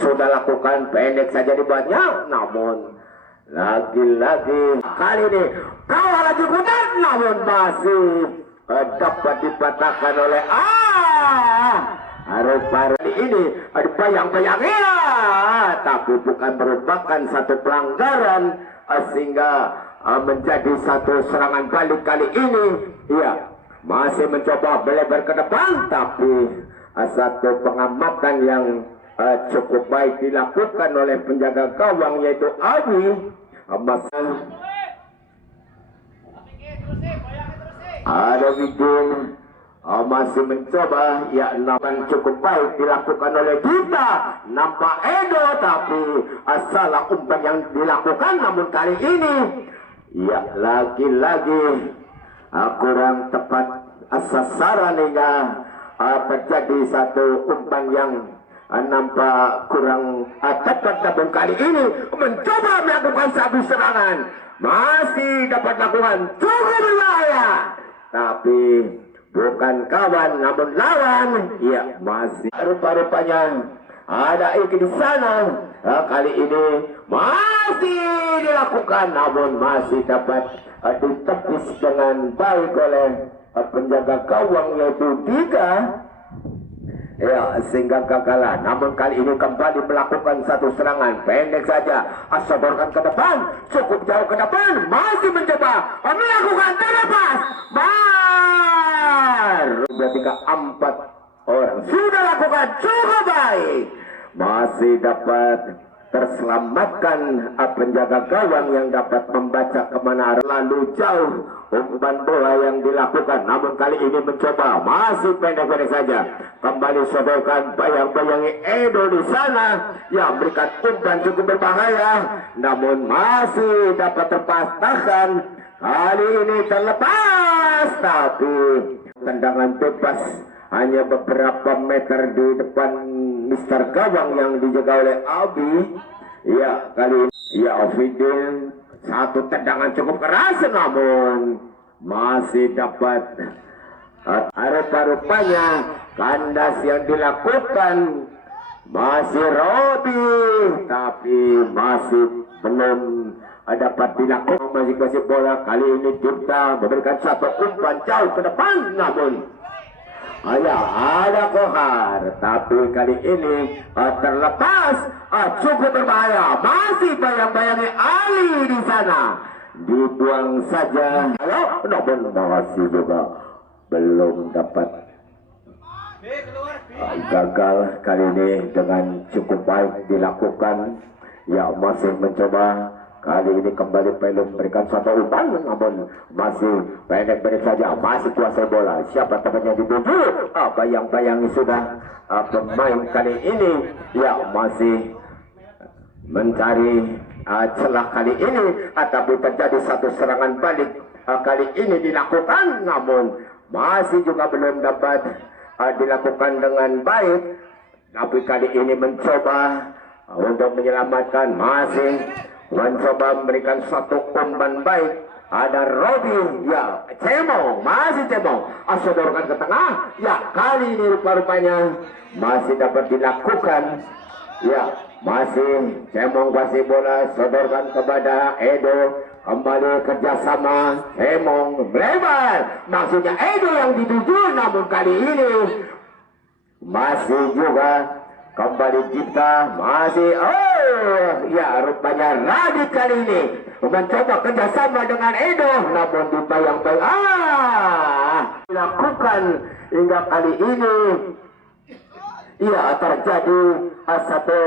sudah lakukan pendek saja dibuatnya, namun lagi-lagi kali ini kawal lagi putar, namun masih dapat dipatahkan oleh paru ini bayang-bayang ya, tapi bukan merupakan satu pelanggaran sehingga menjadi satu serangan balik kali ini. Ya, masih mencoba melebar ke depan, tapi satu pengamatan yang cukup baik dilakukan oleh penjaga gawang yaitu Abi. Ada Widin masih mencoba, ya namun cukup baik dilakukan oleh kita. Nampak Edo, tapi salah umpan yang dilakukan, namun kali ini ya lagi-lagi kurang tepat sasaran hingga terjadi satu umpan yang nampak kurang tepat. Namun kali ini mencoba melakukan satu serangan, masih dapat lakukan cukup berbahaya, tapi bukan kawan namun lawan. Ya, masih rupa-rupanya ada Iki di sana. Kali ini masih dilakukan, namun masih dapat ditepis dengan baik oleh penjaga gawang yaitu Dika. Ya, sehingga gagal. Namun kali ini kembali melakukan satu serangan pendek saja, sodorkan ke depan, cukup jauh ke depan, masih mencoba melakukan terlepas. Berarti keempat orang sudah lakukan cukup baik, masih dapat terselamatkan penjaga gawang yang dapat membaca kemana arah. Lalu jauh umpan bola yang dilakukan, namun kali ini mencoba masih pendek-pendek saja, kembali sodorkan bayang-bayangi Edo di sana. Ya, berikan umpan cukup berbahaya, namun masih dapat terpatahkan. Kali ini terlepas, tapi tendangan bebas hanya beberapa meter di depan Mister Gawang yang dijaga oleh Abi. Ya, kali ini ya Ovidin satu tendangan cukup keras, namun masih dapat rupa-rupanya kandas yang dilakukan masih Rodi, tapi masih belum dapat dilakukan. Masih kasih bola, kali ini Dipta memberikan satu umpan jauh ke depan, namun ada Kohar, tapi kali ini terlepas, cukup berbahaya. Masih bayang-bayangi Ali di sana, dibuang saja. Namun masih juga belum dapat. Gagal kali ini dengan cukup baik dilakukan. Ya, masih mencoba. Kali ini kembali perlu memberikan satu umpan, namun masih pendek-pendek saja, masih kuasai bola. Siapa temannya dituju? Bayang-bayangi sudah pemain kali ini. Ya, masih mencari celah kali ini, tapi terjadi satu serangan balik kali ini dilakukan, namun masih juga belum dapat dilakukan dengan baik. Tapi kali ini mencoba untuk menyelamatkan, masih mencoba memberikan satu umpan baik. Ada Robi, ya Cemong, masih Cemong, sodorkan ke tengah. Ya, kali ini rupa-rupanya masih dapat dilakukan. Ya, masih Cemong kasih bola, sodorkan kepada Edo. Kembali kerjasama, Cemong melebar, maksudnya Edo yang dituju, namun kali ini masih juga kembali Dipta, masih ya rupanya Radit kali ini mencoba kerjasama dengan Edo, namun Dipta yang dilakukan hingga kali ini ya terjadi satu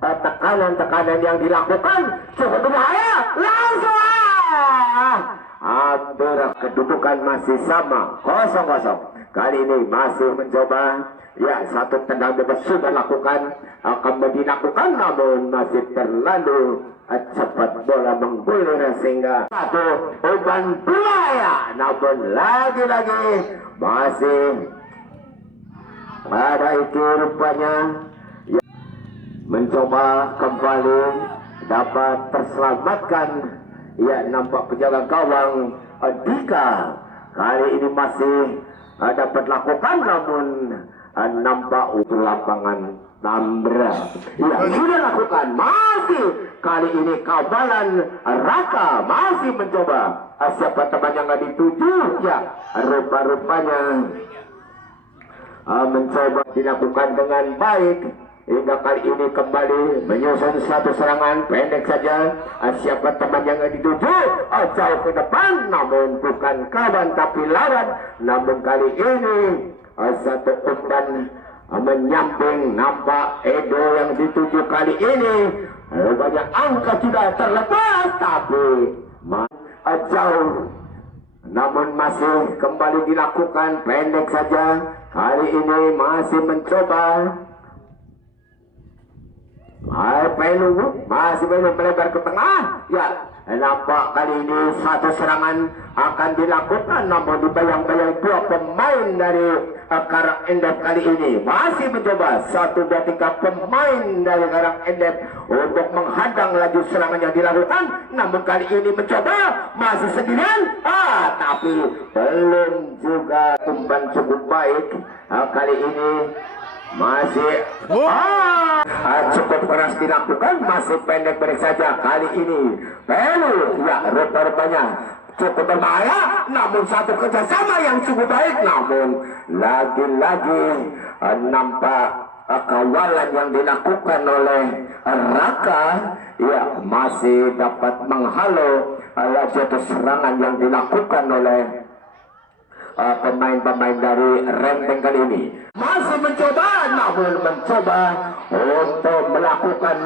tekanan-tekanan yang dilakukan cukup berbahaya. Langsung hampir kedudukan masih sama 0-0. Kali ini masih mencoba, ya satu tendang bebas sudah lakukan, akan dilakukan, namun masih terlalu cepat bola menggulir sehingga satu umpan bahaya. Namun lagi-lagi masih ada itu rupanya ya, mencoba kembali dapat terselamatkan. Ya, nampak penjaga gawang Dika kali ini masih dapat lakukan, namun nampak untuk lapangan Tambra. Ya, sudah lakukan. Masih kali ini kawalan Raka masih mencoba. Siapa teman yang dituju? Ya, rupa-rupanya mencoba dilakukan dengan baik. Hingga kali ini kembali menyusun satu serangan pendek saja. Siapa teman yang dituju? Jauh ke depan, namun bukan kawan tapi lawan. Namun kali ini satu umpan menyamping, nampak Edo yang dituju kali ini. Banyak angka sudah terlepas tapi jauh. Namun masih kembali dilakukan pendek saja. Kali ini masih mencoba. Masih belum melebar ke tengah. Ya, nampak kali ini satu serangan akan dilakukan, namun dibayang-bayang dua pemain dari Karang Endep kali ini masih mencoba. 1, 2, 3 pemain dari Karang Endep untuk menghadang laju serangan yang dilakukan, namun kali ini mencoba masih sendirian. Tapi belum juga umpan cukup baik. Kali ini masih cukup keras dilakukan, masih pendek balik saja. Kali ini Pelu, ya rupa-rupanya cukup berbahaya, namun satu kerjasama yang cukup baik. Namun lagi-lagi nampak kawalan yang dilakukan oleh Raka, ya masih dapat menghalau laju serangan yang dilakukan oleh pemain-pemain dari Renteng kali ini. Masih mencoba, namun mencoba untuk melakukan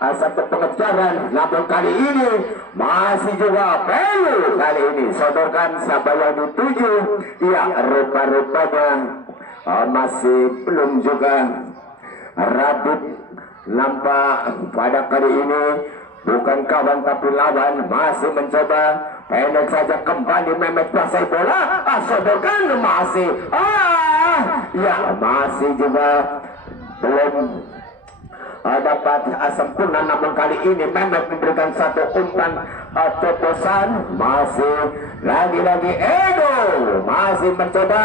satu pengejaran, namun kali ini masih juga Pelu. Kali ini sodorkan siapa yang dituju. Ya, rupa-rupanya masih belum juga Radit. Nampak pada kali ini bukan kawan tapi lawan. Masih mencoba pendek saja, kembali Mehmet kuasai bola. Sodorkan masih ya masih juga belum dapat sempurna, namun kali ini Mehmet memberikan satu umpan teposan. Masih lagi-lagi Edo masih mencoba.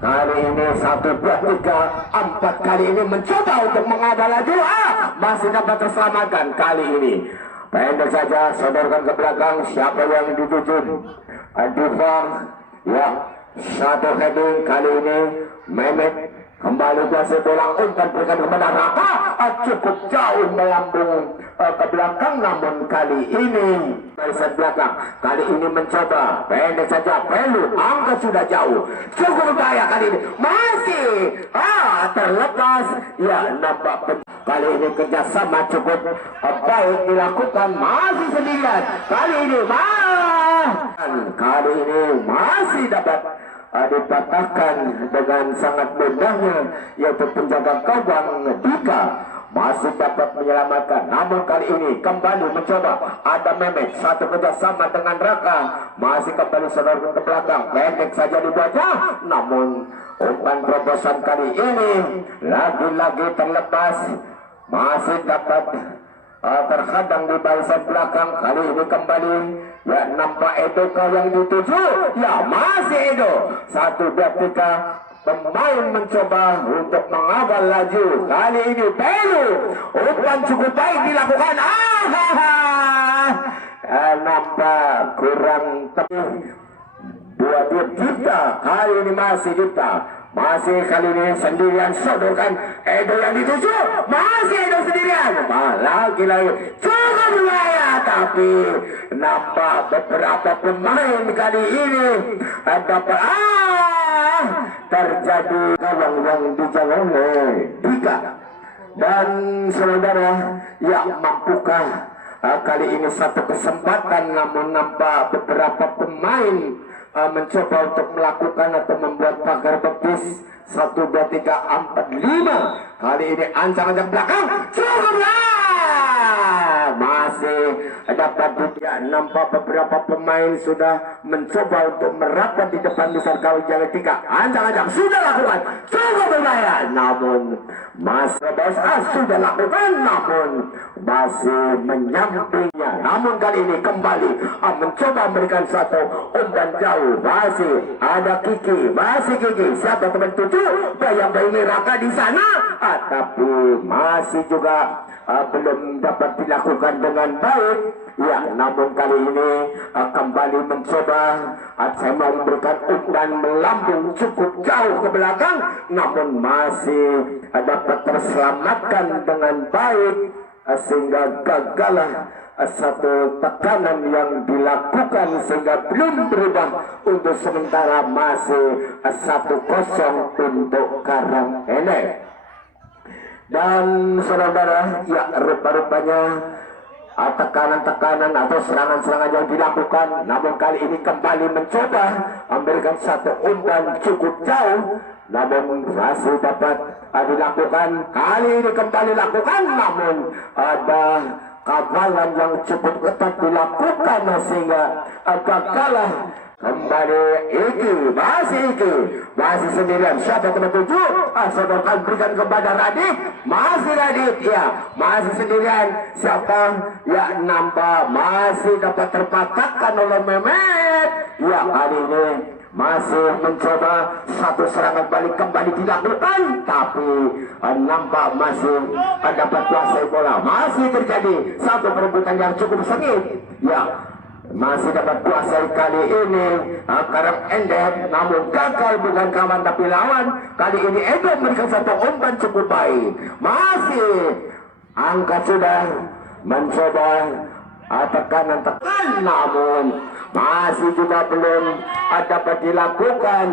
Kali ini 1, 2, 3, 4 kali ini mencoba untuk mengawal laju. Masih dapat terselamatkan. Kali ini pendek saja, sodorkan ke belakang. Siapa yang dituju? Dufang. Ya, satu heading. Kali ini Mehmet kembali kuasai bola, umpan berikan kepada Raka. Cukup jauh melambung ke belakang, namun kali ini barisan belakang. Kali ini mencoba pendek saja. Pelu, angka sudah jauh, cukup berbahaya. Kali ini masih terlepas. Ya, nampak kali ini kerjasama cukup baik dilakukan. Masih sendirian. Kali ini masih dapat dipatahkan dengan sangat mudahnya, yaitu penjaga gawang Dika masih dapat menyelamatkan. Namun kali ini kembali mencoba. Ada Mehmet, satu kerjasama dengan Raka, masih kembali sodorkan ke belakang. Pendek saja di wajah, namun umpan terobosan kali ini lagi-lagi terlepas. Masih dapat terhadang di barisan belakang. Kali ini kembali, ya nampak Edo yang dituju. Ya masih Edo. 1, 2, 3 pemain mencoba untuk mengawal laju. Kali ini Pelu, umpan cukup baik dilakukan. Nampak kurang tepat. 2 juta. Kali ini masih juta. Masih kali ini sendirian sodorkan. Edo yang dituju. Masih Edo sendirian. Lagi-lagi cukup berbahaya. Tapi nampak beberapa pemain kali ini dapat terjadi gawang yang dijaga oleh Dika. Dan saudara, ya mampukah kali ini satu kesempatan, namun nampak beberapa pemain mencoba untuk melakukan atau membuat pagar betis. 1, 2, 3, 4, 5. Kali ini ancang-ancang belakang. Cukuplah. Mas masih dapat ya, nampak beberapa pemain sudah mencoba untuk merapat di depan besar gawang jalan 3. Ancang-ancang sudah lakukan, cukup berbahaya, namun masih sudah lakukan, namun masih menyampingnya. Namun kali ini kembali mencoba memberikan satu umpan jauh. Masih ada Kiki, masih Kiki. Siapa teman 7? Bayang-bayang Raka di sana, tapi masih juga belum dapat dilakukan dengan baik. Ya, namun kali ini kembali mencoba. Saya mau memberikan umpan melambung cukup jauh ke belakang, namun masih dapat terselamatkan dengan baik, sehingga gagallah satu tekanan yang dilakukan, sehingga belum berubah. Untuk sementara masih 1-0 untuk Karangtengah. Dan saudara, ya rupa-rupanya tekanan-tekanan atau serangan-serangan yang dilakukan, namun kali ini kembali mencoba memberikan satu umpan cukup jauh, namun masih dapat dilakukan. Kali ini kembali lakukan, namun ada kawalan yang cukup ketat dilakukan, sehingga gagal. Kembali Iki, masih sendirian. Siapa teman 7? Saya akan berikan kepada Radit. Masih Radit, ya, masih sendirian. Siapa? Ya, nampak masih dapat terpatahkan oleh Mehmet. Ya, kali ini masih mencoba satu serangan balik kembali dilakukan, tapi nampak masih dapat kuasai bola. Masih terjadi satu perebutan yang cukup sengit. Ya, masih dapat kuasai kali ini Karangtengah, namun gagal, bukan kawan tapi lawan. Kali ini Edo memberikan satu umpan cukup baik. Masih angkat sudah mencoba tekanan, namun masih juga belum dapat dilakukan.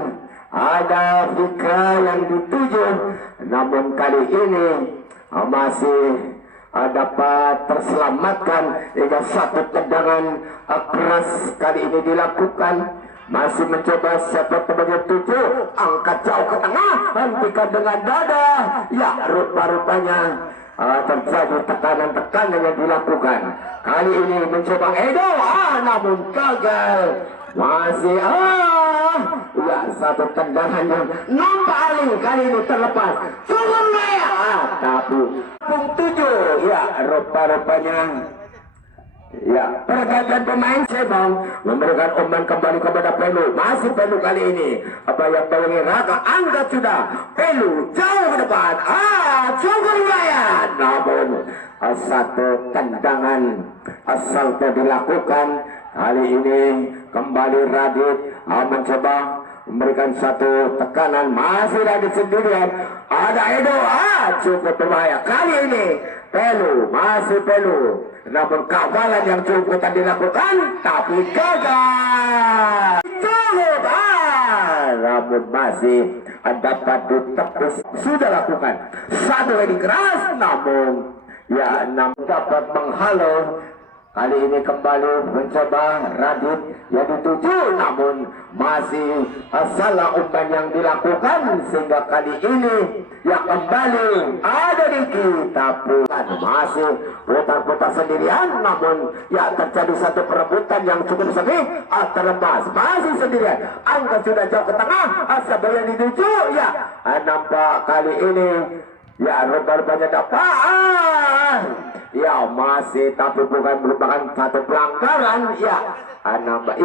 Ada Fikra yang dituju, namun kali ini masih dapat terselamatkan hingga satu tendangan keras kali ini dilakukan. Masih mencoba siapa temannya 7, angkat jauh ke tengah, hentikan dengan dada. Ya, rupa-rupanya terjadi tekanan-tekanan yang dilakukan. Kali ini mencoba Edo, namun gagal. Masih ya, satu tendangan yang nampak aling kali ini terlepas. Cukup ya, tapi 7, ya, rupa-rupanya ya, pergantian pemain. Sebang memberikan umpan kembali kepada Pelu. Masih Pelu kali ini. Bayang-bayang Raka angkat sudah. Pelu jauh ke depan. Cukup ya, namun satu tendangan asal dilakukan. Kali ini kembali Radit mencoba memberikan satu tekanan. Masih Radit sendirian. Ada Edo, cukup berbahaya. Kali ini Pelu, masih Pelu, namun kawalan yang cukup tadi dilakukan, tapi gagal. Cukup, namun masih dapat ditepis. Sudah lakukan satu heading keras, namun ya, dapat menghalau. Kali ini kembali mencoba Radit yang dituju, namun masih salah umpan yang dilakukan, sehingga kali ini ya kembali ada Diki, tapi masih putar-putar sendirian, namun ya terjadi satu perebutan yang cukup sengit. Terlepas, masih sendirian, angkat sudah jauh ke tengah, sebelum yang dituju, ya nampak kali ini ya rupa-rupanya dapat. Ya, masih, tapi bukan merupakan satu pelanggaran. Ya, nampak